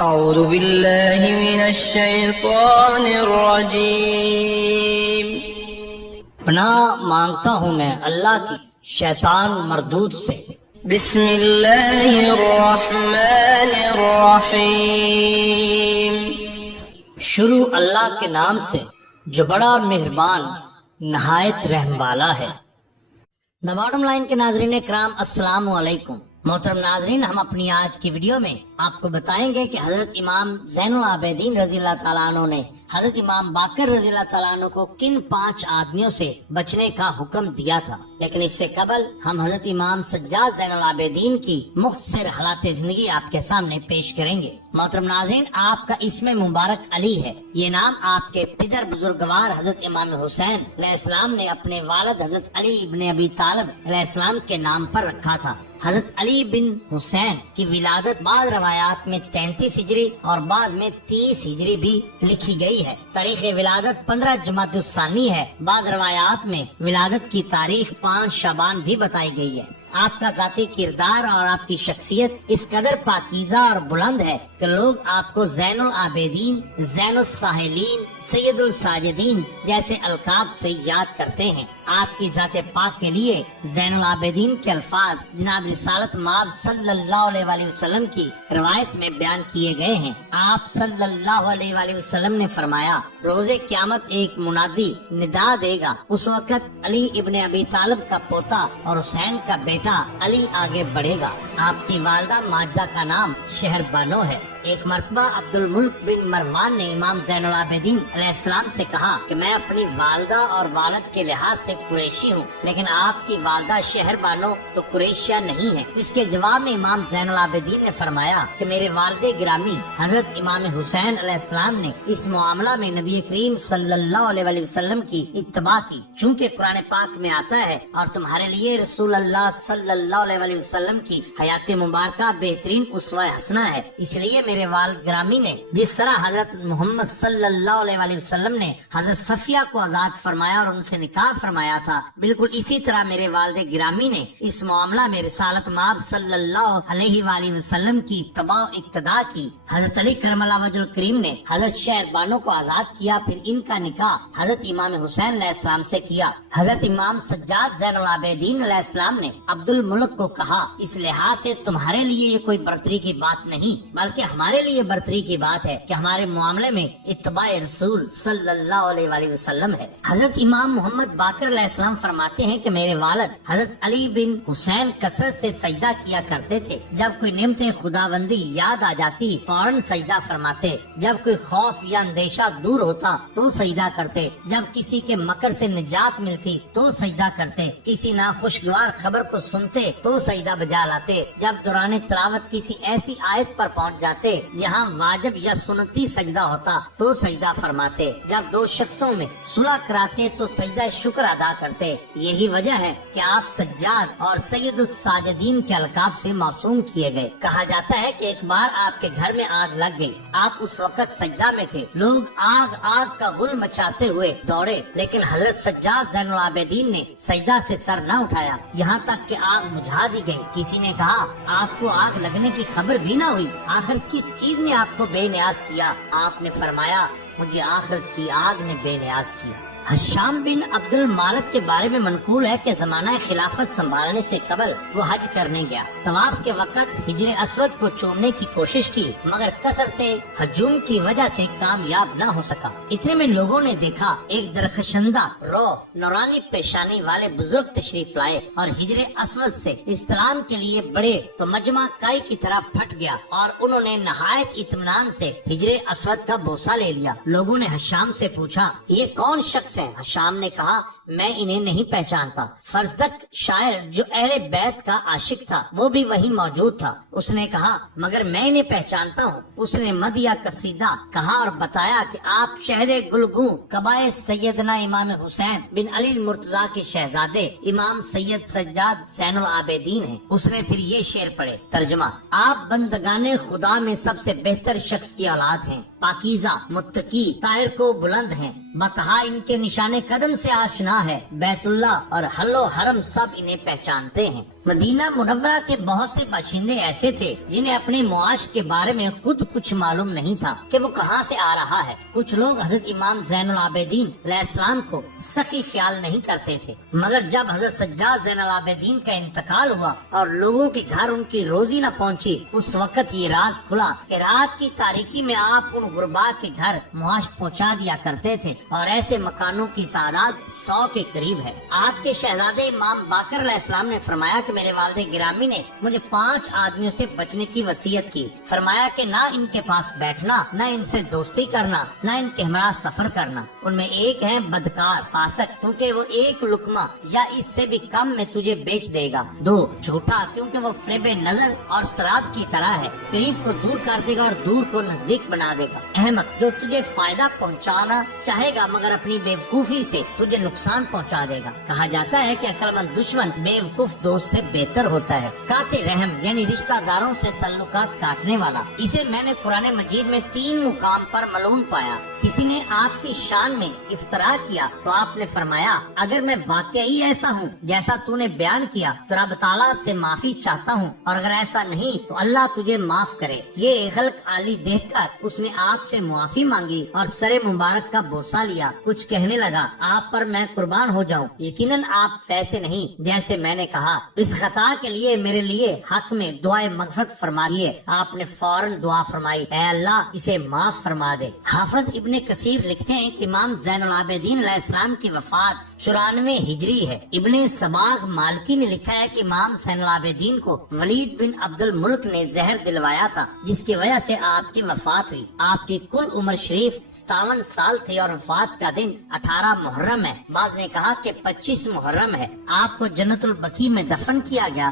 اعوذ باللہ من الشیطان الرجیم۔ پناہ مانگتا ہوں میں اللہ کی شیطان مردود سے۔ بسم اللہ الرحمن الرحیم۔ شروع اللہ کے نام سے جو بڑا مہربان نہایت رحم والا ہے۔ دا باٹم لائن کے ناظرین کرام، السلام علیکم۔ محترم ناظرین، ہم اپنی آج کی ویڈیو میں آپ کو بتائیں گے کہ حضرت امام زین العابدین رضی اللہ تعالیٰ عنہ نے حضرت امام باقر رضی اللہ تعالیٰ عنہ کو کن 5 آدمیوں سے بچنے کا حکم دیا تھا۔ لیکن اس سے قبل ہم حضرت امام سجاد زین العابدین کی مختصر حالات زندگی آپ کے سامنے پیش کریں گے۔ محترم ناظرین، آپ کا اسم مبارک علی ہے۔ یہ نام آپ کے پدر بزرگوار حضرت امام حسین علیہ السلام نے اپنے والد حضرت علی ابن ابی طالب علیہ السلام کے نام پر رکھا تھا۔ حضرت علی بن حسین کی ولادت بعض روایات میں 33 ہجری اور بعض میں 30 ہجری بھی لکھی گئی ہے۔ تاریخ ولادت 15 جمادی الثانی ہے۔ بعض روایات میں ولادت کی تاریخ 5 شعبان بھی بتائی گئی ہے۔ آپ کا ذاتی کردار اور آپ کی شخصیت اس قدر پاکیزہ اور بلند ہے کہ لوگ آپ کو زین العابدین، زین الساحلین، سید الساجدین جیسے القاب سے یاد کرتے ہیں۔ آپ کی ذات پاک کے لیے زین العابدین کے الفاظ جناب رسالت مآب صلی اللہ علیہ وآلہ وسلم کی روایت میں بیان کیے گئے ہیں۔ آپ صلی اللہ علیہ وآلہ وسلم نے فرمایا، روز قیامت ایک منادی ندا دے گا، اس وقت علی ابن ابی طالب کا پوتا اور حسین کا بیٹا علی آگے بڑھے گا۔ آپ کی والدہ ماجدہ کا نام شہر بانو ہے۔ ایک مرتبہ عبد الملک بن مروان نے امام زین العابدین علیہ السلام سے کہا کہ میں اپنی والدہ اور والد کے لحاظ سے قریشی ہوں، لیکن آپ کی والدہ شہر بانو تو قریشیہ نہیں ہے۔ اس کے جواب میں امام زین العابدین نے فرمایا کہ میرے والد گرامی حضرت امام حسین علیہ السلام نے اس معاملہ میں نبی کریم صلی اللہ علیہ وآلہ وسلم کی اتباع کی، چونکہ قرآن پاک میں آتا ہے اور تمہارے لیے رسول اللہ صلی اللہ علیہ وآلہ وسلم کی حیات مبارکہ بہترین اسوہ حسنہ ہے۔ اس لیے میرے والد گرامی نے جس طرح حضرت محمد صلی اللہ علیہ وآلہ وسلم نے حضرت صفیہ کو آزاد فرمایا اور ان سے نکاح فرمایا تھا، بالکل اسی طرح میرے والد گرامی نے اس معاملہ میں رسالت مآب صلی اللہ علیہ وآلہ وسلم کی اتباع و اقتداء کی۔ حضرت علی کرم اللہ وجہ الکریم نے حضرت شہر بانو کو آزاد کیا، پھر ان کا نکاح حضرت امام حسین علیہ السلام سے کیا۔ حضرت امام سجاد زین العابدین علیہ السلام نے عبد الملک کو کہا، اس لحاظ سے تمہارے لیے یہ کوئی برتری کی بات نہیں، بلکہ ہمارے لیے برتری کی بات ہے کہ ہمارے معاملے میں اتباع رسول صلی اللہ علیہ وآلہ وسلم ہے۔ حضرت امام محمد باقر علیہ السلام فرماتے ہیں کہ میرے والد حضرت علی بن حسین کثرت سے سجدہ کیا کرتے تھے۔ جب کوئی نعمت خداوندی یاد آ جاتی فوراً سجدہ فرماتے، جب کوئی خوف یا اندیشہ دور ہوتا تو سجدہ کرتے، جب کسی کے مکر سے نجات ملتی تو سجدہ کرتے، کسی ناخوشگوار خبر کو سنتے تو سجدہ بجا لاتے، جب دوران تلاوت کسی ایسی آیت پر پہنچ جاتے جہاں واجب یا سنتی سجدہ ہوتا تو سجدہ فرماتے، جب 2 شخصوں میں صلح کراتے تو سجدہ شکر ادا کرتے۔ یہی وجہ ہے کہ آپ سجاد اور سید الساجدین کے القاب سے معصوم کیے گئے۔ کہا جاتا ہے کہ ایک بار آپ کے گھر میں آگ لگ گئی، آپ اس وقت سجدہ میں تھے، لوگ آگ کا غل مچاتے ہوئے دوڑے، لیکن حضرت سجاد زین العابدین نے سجدہ سے سر نہ اٹھایا، یہاں تک کہ آگ بجھا دی گئی۔ کسی نے کہا، آپ کو آگ لگنے کی خبر بھی نہ ہوئی، آخر کس چیز نے آپ کو بے نیاز کیا؟ آپ نے فرمایا، مجھے آخرت کی آگ نے بے نیاز کیا۔ حشام بن عبد المالک کے بارے میں منقول ہے کہ زمانہ خلافت سنبھالنے سے قبل وہ حج کرنے گیا۔ طواف کے وقت حجر اسود کو چومنے کی کوشش کی، مگر کثرت ہجوم کی وجہ سے کامیاب نہ ہو سکا۔ اتنے میں لوگوں نے دیکھا ایک درخشندہ رو نورانی پیشانی والے بزرگ تشریف لائے اور حجر اسود سے استلام کے لیے بڑے تو مجمع کائی کی طرح پھٹ گیا اور انہوں نے نہایت اطمینان سے حجر اسود کا بوسہ لے لیا۔ لوگوں نے حشام سے پوچھا، یہ کون شخص ہے؟ حشام نے کہا، میں انہیں نہیں پہچانتا۔ فرزدق شاعر جو اہل بیت کا عاشق تھا وہ بھی وہی موجود تھا۔ اس نے کہا، مگر میں انہیں پہچانتا ہوں۔ اس نے مدیہ قصیدہ کہا اور بتایا کہ آپ شہر گلگوں قبائے سیدنا امام حسین بن علی المرتضیٰ کے شہزادے امام سید سجاد زین العابدین ہیں۔ اس نے پھر یہ شعر پڑھے۔ ترجمہ، آپ بندگان خدا میں سب سے بہتر شخص کی اولاد ہیں، پاکیزہ، متقی، طاہر کو بلند ہیں، بتہا ان کے نشان قدم سے آشنا ہے، بیت اللہ اور حل و حرم سب انہیں پہچانتے ہیں۔ مدینہ منورہ کے بہت سے باشندے ایسے تھے جنہیں اپنے معاش کے بارے میں خود کچھ معلوم نہیں تھا کہ وہ کہاں سے آ رہا ہے۔ کچھ لوگ حضرت امام زین العابدین علیہ السلام کو سخی خیال نہیں کرتے تھے، مگر جب حضرت سجاد زین العابدین کا انتقال ہوا اور لوگوں کے گھر ان کی روزی نہ پہنچی، اس وقت یہ راز کھلا کہ رات کی تاریکی میں آپ ان غربا کے گھر معاش پہنچا دیا کرتے تھے، اور ایسے مکانوں کی تعداد 100 کے قریب ہے۔ آپ کے شہزادے امام باقر علیہ السلام نے فرمایا کہ میرے والد گرامی نے مجھے 5 آدمیوں سے بچنے کی وصیت کی۔ فرمایا کہ نہ ان کے پاس بیٹھنا، نہ ان سے دوستی کرنا، نہ ان کے ہمراہ سفر کرنا۔ ان میں ایک ہے بدکار فاسق، کیونکہ وہ ایک لقمہ یا اس سے بھی کم میں تجھے بیچ دے گا۔ 2 جھوٹا، کیونکہ وہ فریب نظر اور شراب کی طرح ہے، قریب کو دور کر دے گا اور دور کو نزدیک بنا دے گا۔ احمق، جو تجھے فائدہ پہنچانا چاہے گا مگر اپنی بے وقوفی سے تجھے نقصان پہنچا دے گا۔ کہا جاتا ہے کہ عقل مند دشمن بے وقوف دوست سے بہتر ہوتا ہے۔ قاطع رحم یعنی رشتہ داروں سے تعلقات کاٹنے والا، اسے میں نے قرآن مجید میں 3 مقام پر ملعون پایا۔ کسی نے آپ کی شان میں افطرا کیا تو آپ نے فرمایا اگر میں واقعی ایسا ہوں جیسا تو نے بیان کیا تو رب تعالیٰ سے معافی چاہتا ہوں، اور اگر ایسا نہیں تو اللہ تجھے معاف کرے۔ یہ خلق عالی دیکھ کر اس نے آپ سے معافی مانگی اور سر مبارک کا بوسہ لیا، کچھ کہنے لگا آپ پر میں قربان ہو جاؤں، یقیناً آپ ویسے نہیں جیسے میں نے کہا، اس خطا کے لیے میرے لیے حق میں دعائے مغفرت فرما دیے۔ آپ نے فوراً دعا فرمائی اے اللہ اسے معاف فرما دے۔ حافظ ابن کثیر لکھتے ہیں کہ امام زین العابدین علیہ السلام کی وفات 94 ہجری ہے۔ ابن صباغ مالکی نے لکھا ہے کہ امام زین العابدین کو ولید بن عبد الملک نے زہر دلوایا تھا، جس کی وجہ سے آپ کی وفات ہوئی۔ آپ کی کل عمر شریف 57 سال تھی اور وفات کا دن 18 محرم ہے۔ بعض نے کہا کہ 25 محرم ہے۔ آپ کو جنت البقیع میں دفن کیا گیا۔